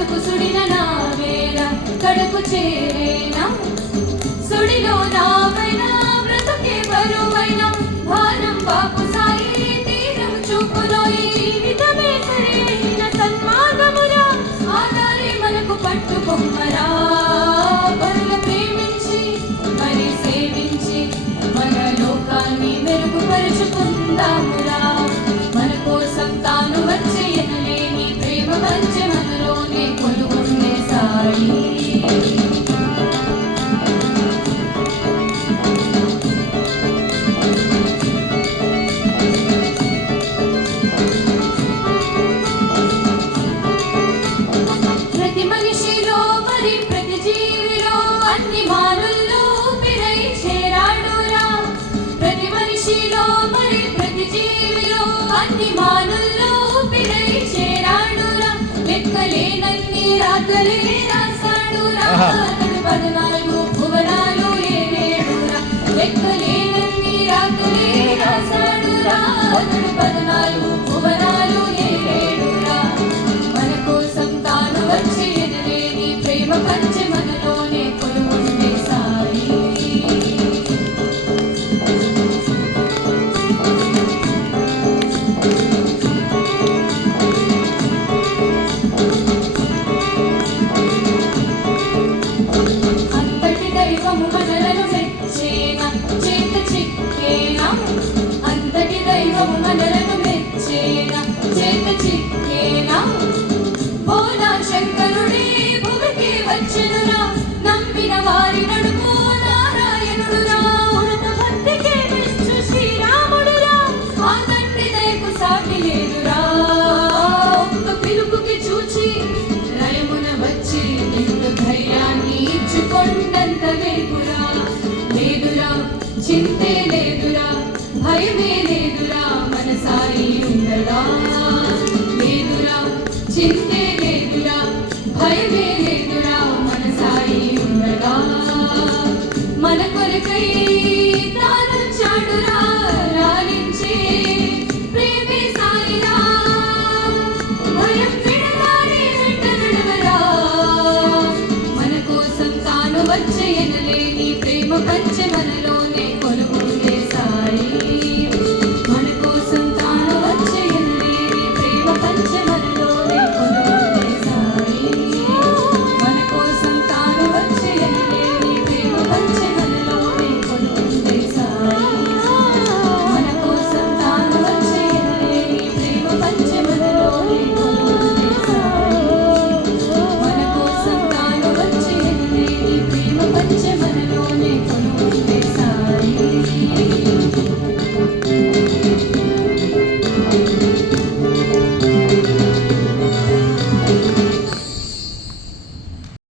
బ్రతుకు సుడిన నా వేళ కడకు చేరేనా సుడిలో నావైనా బ్రతుకే బరువైన భారం బాపు సాయి తీరం చూపులో ఈ జీవితమే సరైన సన్మార్గమురా ఆధారే మనకు పట్టు బొమ్మరా పరుల ప్రేమించి మరి సేవించి మన లోకాన్ని మెరుగుపరుచుకుందామురా మన కోసం తాను వచ్చే ఎనలేని ప్రేమ పంచె మనలోనే కొలువుండే సాయి ప్రతి మనిషిలో మరి ప్రతి జీవిలో అన్ని మానుల్లో పిరై చేరాడురా ప్రతి మనిషిలో మరి ప్రతి జీవిలో అన్ని మానుల్లో పిరై చేరాడురా లెక్కలేనన్ని రాతలే రాసాడురా అతడు 14 భువనాలు ఏలేడురా లెక్కలేనన్ని రాతలే రాసాడురా అతడు 14 భువనాలు ఏలేడురా మన కోసం తాను వచ్చి ఎనలేని ప్రేమ పంచె మనలోనే కొలువుండే సాయి అంతటి దైవము మనలను మెచ్చేనా చేత చిక్కేనా అంతటి దైవము మనలను మెచ్చేనా చేత చిక్కేనా భోలా శంకరుడే భువికి వచ్చెనురా నమ్మిన వారి నడుపు నారాయణుడురా ఉన్నత భక్తికే మెచ్చు శ్రీరాముడురా ఆ తండ్రి దయకు సాటి లేదురా ఒక్క పిలుపుకి చూచి లయమున వచ్చి నిన్ను ధైర్యాన్ని ఇచ్చుకొండంత వేపురా లేదురా చింతే లేదురా భయమే లేదురా మన సాయి ఉండగా లేదురా చింతే